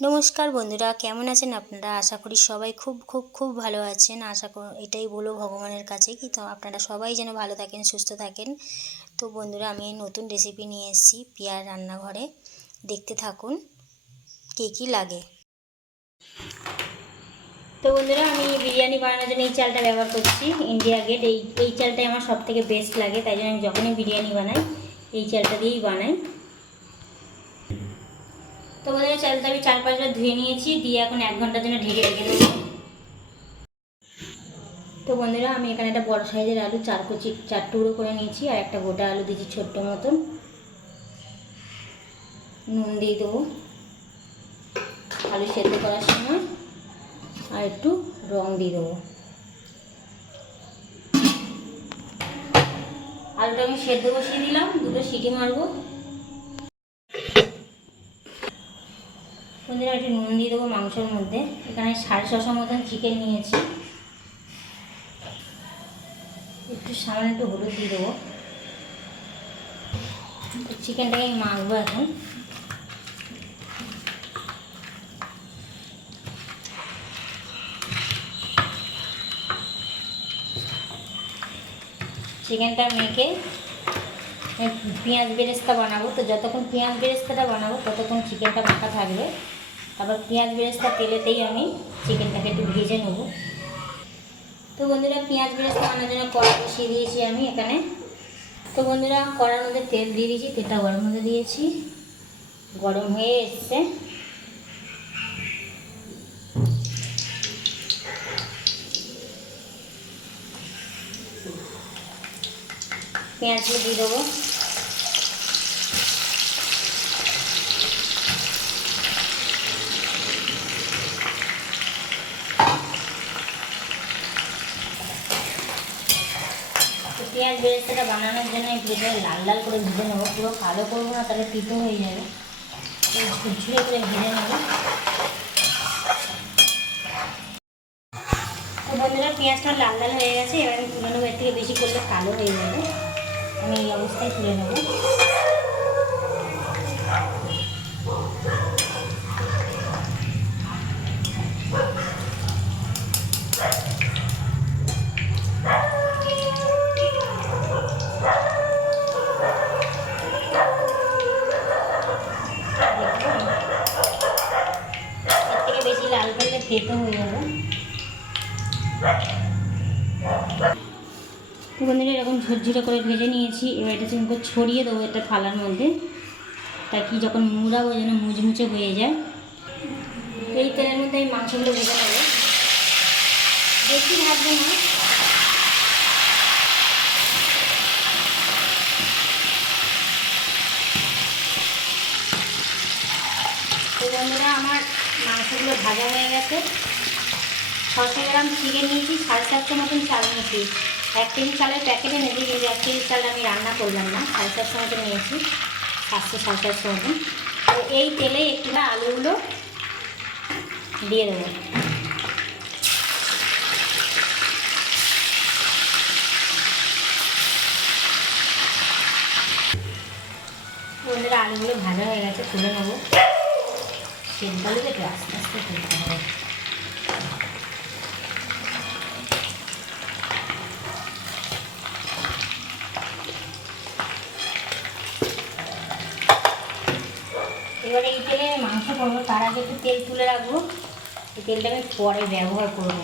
নমস্কার বন্ধুরা, কেমন আছেন আপনারা? আশা করি সবাই খুব খুব খুব ভালো আছেন। আশা করি, এটাই বলো ভগবানের কাছে কি তো আপনারা সবাই যেন ভালো থাকেন, সুস্থ থাকেন। তো বন্ধুরা, আমি নতুন রেসিপি নিয়ে এসেছি পিয়ার রান্নাঘরে। দেখতে থাকুন, কী কী লাগে। তো বন্ধুরা, আমি বিরিয়ানি বানানোর জন্য এই চালটা ব্যবহার করছি। ইন্ডিয়া গেট এই এই চালটাই আমার সব থেকে বেস্ট লাগে। তাই জন্য আমি যখনই বিরিয়ানি বানাই, এই চালটা দিয়েই বানাই। তো বন্ধুরা চালটা আমি চার পাঁচবার ধুয়ে নিয়েছি, দিয়ে এখন এক ঘণ্টার জন্য ঢেকে রেখে দেবো। তো বন্ধুরা, আমি এখানে একটা বড় সাইজের আলু, চার কুচি, চার টুকরো করে নিয়েছি, আর একটা গোটা আলু দিয়েছি ছোট্ট মতন। নুন দিয়ে দেবো। আলু সেদ্ধ করার সময় আর একটু রং দিয়ে দেবো। আলুটা আমি সেদ্ধ বসিয়ে দিলাম, দুটো সিটি মারবো। বন্ধুরা একটু নুন দিয়ে দেবো মাংসের মধ্যে। এখানে সাড়ে ছশো মতন চিকেন নিয়েছি। একটু সামান্য একটু হলুদ দিয়ে দেবো। চিকেনটাকে আমি মাখবো এখন। চিকেনটা মেখে পেঁয়াজ বেরেস্তা বানাবো। তো যতক্ষণ পেঁয়াজ বেরেস্তাটা বানাবো, ততক্ষণ চিকেনটা মাখা থাকবে। তারপর পেঁয়াজ বেরেস্তা তেলেতেই আমি চিকেনটাকে একটু ভেজে নেব। তো বন্ধুরা, পেঁয়াজ বেরেস্তা বানানোর জন্য কড়া বসিয়ে দিয়েছি আমি এখানে। তো বন্ধুরা, কড়ার মধ্যে তেল দিয়ে দিয়েছি, তেলটা গরম মধ্যে দিয়েছি। গরম হয়ে এসছে। পেঁয়াজগুলো দিয়ে দেবো পেঁয়াজ বেরেস্তাটা বানানোর জন্য ভেজে লাল লাল করে ভেজে নেব। পুরো কালো করব না, তাহলে তিতো হয়ে যাবে। ঝুড়ে করে ভেজে নেব। বন্ধুরা, পেঁয়াজটা লাল লাল হয়ে গেছে, এবার আমি তুলে নেব। এর থেকে বেশি করলে কালো হয়ে যাবে। আমি এই অবস্থায় তুলে নেব এর থেকে বেশি লাল করলে তেতো হয়ে যাবে তো বন্ধুরা এরকম ঝরঝরে করে ভেজে নিয়েছি। এবার এটা চিনকে ছড়িয়ে দেবো একটা থালার মধ্যে। তা কি যখন মুড়াবো যেন মুচমুচে হয়ে যায়। এই তেলের মধ্যে আমি মাংসগুলো ভেজে নেব। বেশি ভাজবো না তো বন্ধুরা আমার মাংসগুলো ভাজা হয়ে গেছে। ছশো গ্রাম চিকেন নিয়েছি, সাড়ে চারশো মতন চাল নিয়েছি। এক কেজি চালের প্যাকেটে নিয়েছি কিন্তু এক কেজি চাল আমি রান্না করলাম না, সাড়ে চারশো মতন নিয়েছি সাতশো সাড়ে চারশো মতন। তো এই তেলে একটু আলুগুলো দিয়ে দেবো। বন্ধুরা, আলুগুলো ভাজা হয়ে গেছে, তুলে নেব। সেদ্ধ একটু আস্তে আস্তে তুলতে হবে এবারে এই তেলে আমি মাংস করব, তার আগে একটু তেল তুলে রাখব। এই তেলটা আমি পরে ব্যবহার করব।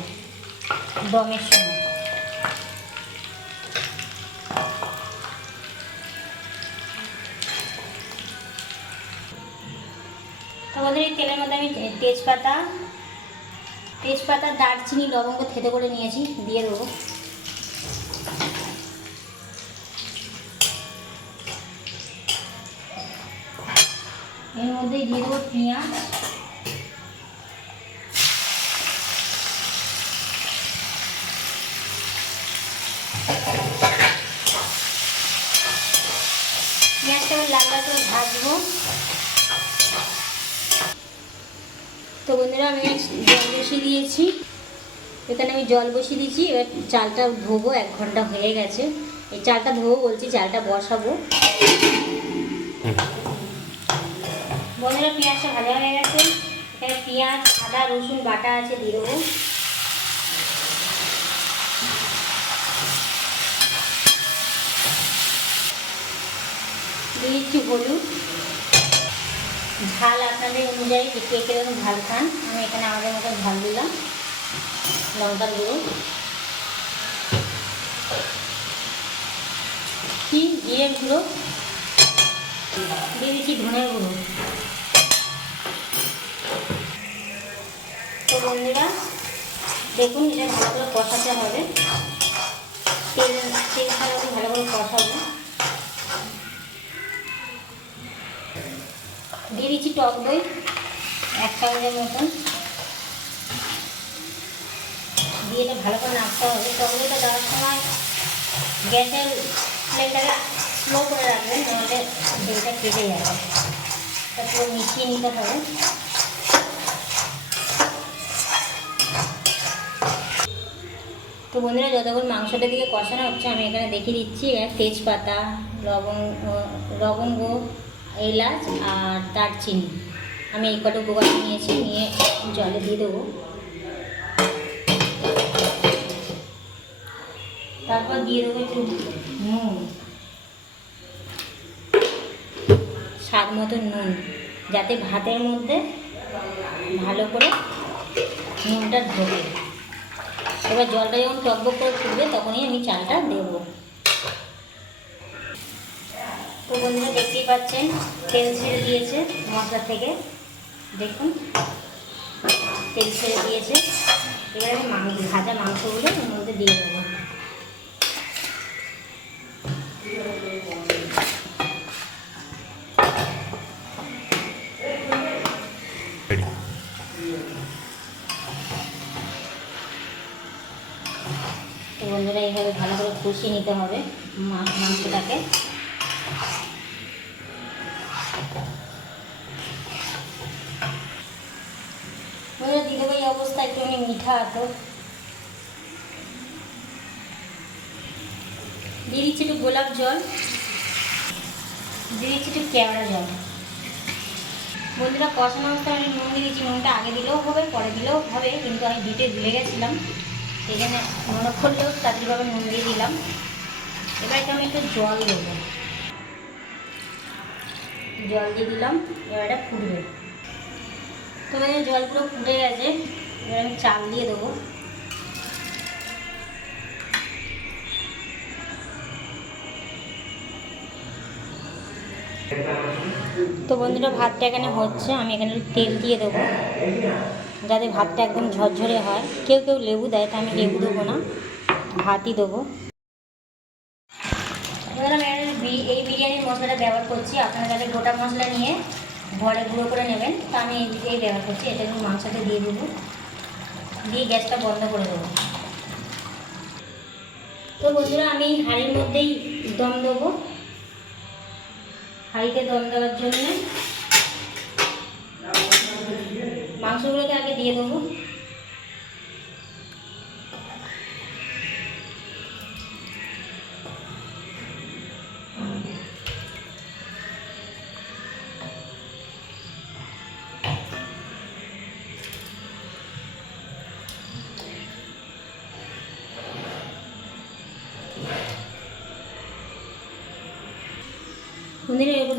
দমের সময়। আমি তেজপাতা তেজপাতা, দারচিনি, লবঙ্গ থেতে করে নিয়েছি, দিয়ে দেবো। এর মধ্যে দিয়ে দেবো পেঁয়াজ। পেঁয়াজটা লাল করে ভাজবো। তো বন্ধুরা, আমি জল বসিয়ে দিয়েছি। এখানে আমি জল বসিয়ে দিয়েছি। এবার চালটা ধোবো, এক ঘণ্টা হয়ে গেছে। এই চালটা ধোবো, বলছি চালটা বসাবো। বন্ধুরা, পেঁয়াজটা ভাজা হয়ে গেছে। এখানে পেঁয়াজ, আদা, রসুন, বাটা আছে, দিয়ে দেবো। দিয়ে দিচ্ছি হলুদ। ঝাল আপনাদের অনুযায়ী যে কে কীরকম ঝাল খান? আমি এখানে আমাদের মতো ঝাল দিলাম। লঙ্কার গুঁড়ো। কি? জিরের গুঁড়ো? দিয়ে দিচ্ছি ধনের গুঁড়ো। তো বন্ধুরা, দেখুন এটা ভালো করে কষাতে হবে। তেল তেল ছাড়া ভালো করে কষাবো দিয়ে দিচ্ছি টক দই, এক চামচের মতন। দিয়ে এটা ভালো করে নাড়তে হবে। টক দইটা দেওয়ার সময় গ্যাসের ফ্লেমটাকে স্লো করে রাখবেন নাহলে দইটা কেটে যাবে। তারপর মিশিয়ে নিতে হবে। তো বন্ধুরা, যতক্ষণ মাংসটা দিকে কষানো হচ্ছে, আমি এখানে দেখিয়ে দিচ্ছি এখানে তেজপাতা লবঙ্গ লবঙ্গ এলাচ আর দারচিনি। আমি এই কটা উপকরণ নিয়েছি, নিয়ে জলে দিয়ে দেবো। তারপর দিয়ে দেবো একটু নুন। স্বাদ মতো নুন, যাতে ভাতের মধ্যে ভালো করে নুনটা ঢোকে। এবার জলটা যখন টকবক করে ফুটবে, তখনই আমি চালটা দেবো। তো বন্ধুরা দেখতেই পাচ্ছেন তেল ছেড়ে দিয়েছে মশলা থেকে। দেখুন তেল ছেড়ে দিয়েছে। এবার আমি মাংস ভাজা মাংসগুলো ওর মধ্যে দিয়ে দেবো। তো বন্ধুরা এইভাবে ভালো করে কষিয়ে নিতে হবে মাংসটাকে বন্ধুরা অবস্থা একটুখানি মিঠা তো দিয়ে দিচ্ছি একটু গোলাপ জল। দিয়ে দিচ্ছি একটু কেওড়া জল। বন্ধুরা কষানো অবস্থায় আমি নুন দিয়ে দিচ্ছি, নুনটা আগে দিলেও হবে, পরে দিলেও হবে, কিন্তু আমি দিতে ভুলে গেছিলাম। সেই জন্য মনে করলেও তাড়াতাড়িভাবে নুন দিয়ে দিলাম। এবার এটা আমি একটু জল দেবো। জল দিয়ে দিলাম, এবার এটা ফুটবে। তো মানে জল পুরো ফুটে গেছে। এবার আমি চাল দিয়ে দেবো। তো বন্ধুরা, ভাতটা এখানে হচ্ছে, আমি এখানে তেল দিয়ে দেবো, যাতে ভাতটা একদম ঝরঝরে হয়। কেউ কেউ লেবু দেয়, তা আমি লেবু দেবো না, ভাতই দেবো। এই বিরিয়ানির মশলাটা ব্যবহার করছি। আপনারা তাহলে গোটা মশলা নিয়ে ঘরে গুঁড়ো করে নেবেন, তা আমি এই ব্যবহার করছি, এটা মাংসটা দিয়ে দেবো। দিয়ে গ্যাসটা বন্ধ করে দেবো। তো বন্ধুরা, আমি হাঁড়ির মধ্যেই দম দেবো। হাঁড়িতে দম দেওয়ার জন্য মাংসগুলোকে আগে দিয়ে দেবো।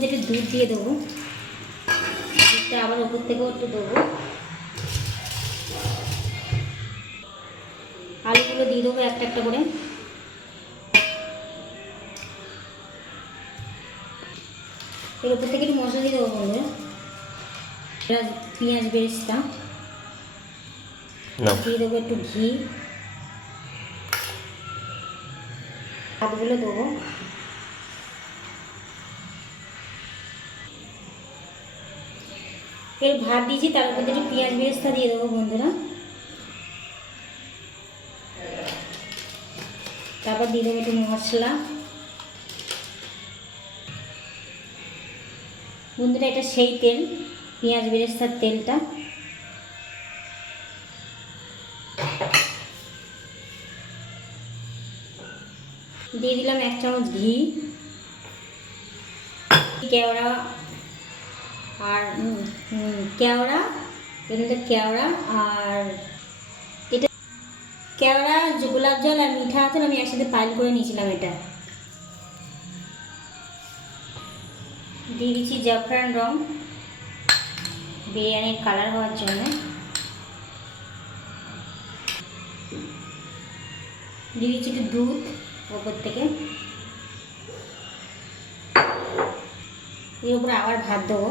একটু দুধ দিয়ে দেবো দুধটা আবার উপর থেকেও একটু দেবো। আলুগুলো দিয়ে দেবো একটা একটা করে। এর উপর থেকে একটু মশলা দিয়ে দেবো বন্ধুরা পেঁয়াজ পেঁয়াজ বেরেস্তা। দিয়ে দেবো একটু ঘি। ভাতগুলো দেবো। এর ভাত দিয়েছি, তার দিয়ে একটু পেঁয়াজ বেরেস্তা দিয়ে দেবো বন্ধুরা। তারপর দিয়ে দেবো একটু মশলা। বন্ধুরা, এটা সেই তেল, পেঁয়াজ বেরেস্তার তেলটা। দিয়ে দিলাম এক চামচ ঘি। কেওড়া আর কেওড়া মধ্যে কেওড়া আর এটা কেওড়া গোলাপ জল আর মিঠা আতর আমি একসাথে পাইল করে নিয়েছিলাম এটা। দিয়ে দিচ্ছি জাফরান রং, বিরিয়ানির কালার হওয়ার জন্য। দিয়ে দিচ্ছি একটু দুধ ওপর থেকে। এর উপরে আবার ভাত দেবো।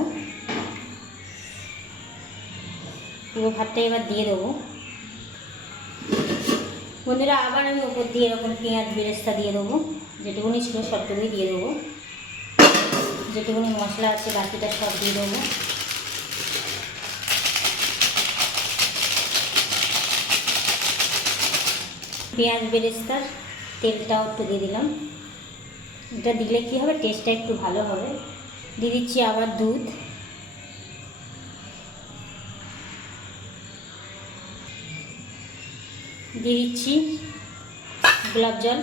পুরো ভাতটা এবার দিয়ে দেবো। বন্ধুরা, আবার আমি ওপর দিয়ে এরকম পেঁয়াজ বেরেস্তা দিয়ে দেবো। যেটুকুনি ছিল সবটুকুই দিয়ে দেবো। যেটুকুনি মশলা আছে বাকিটা সব দিয়ে দেবো। পেঁয়াজ বেরেস্তার তেলটাও একটু দিয়ে দিলাম। এটা দিলে কী হবে? টেস্টটা একটু ভালো হবে। দিয়ে দিচ্ছি আবার দুধ। দিয়ে দিচ্ছি গোলাপ জল।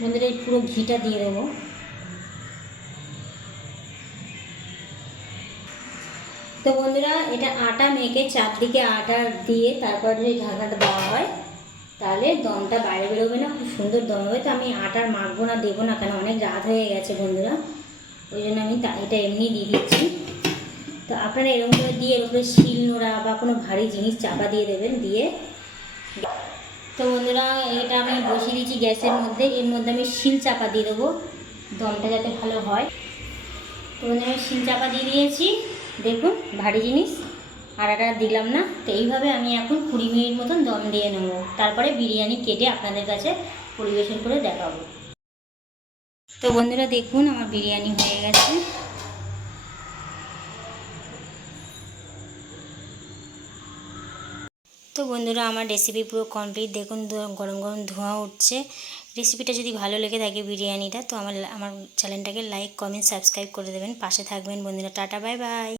বন্ধুরা এই পুরো ঘিটা দিয়ে দেবো। তো বন্ধুরা, এটা আটা মেখে চারদিকে আটা দিয়ে তারপর যদি ঢাকাটা দেওয়া হয়, তাহলে দমটা বাইরে বেরোবে না। খুব সুন্দর দম হবে। তো আমি আটার মাখবো না, দেবো না কেন অনেক রাত হয়ে গেছে বন্ধুরা। ওই জন্য আমি এটা এমনি দিয়ে দিচ্ছি। তো আপনারা এরকম করে দিয়ে এর উপরে শিল নোড়া বা কোনো ভারী জিনিস চাপা দিয়ে দেবেন, দিয়ে। তো বন্ধুরা, এটা আমি বসিয়ে দিচ্ছি গ্যাসের মধ্যে। এর মধ্যে আমি শিল চাপা দিয়ে দেবো। দমটা যাতে ভালো হয়। তো বন্ধুরা আমি শিল চাপা দিয়ে দিয়েছি। দেখুন, ভারী জিনিস। আর এটা দিলাম না, তো এইভাবে আমি এখন কুড়ি মিনিট মতন দম দিয়ে নেব। তারপরে বিরিয়ানি কেটে আপনাদের কাছে পরিবেশন করে দেখাবো। তো বন্ধুরা, দেখুন, আমার বিরিয়ানি হয়ে গেছে। তো বন্ধুরা, আমার রেসিপি পুরো কমপ্লিট দেখুন গরম গরম ধোঁয়া উঠছে। রেসিপিটা যদি ভালো লেগে থাকে বিরিয়ানিটা, তো আমার আমার চ্যানেলটাকে লাইক কমেন্ট সাবস্ক্রাইব করে দেবেন। পাশে থাকবেন বন্ধুরা। Tata bye bye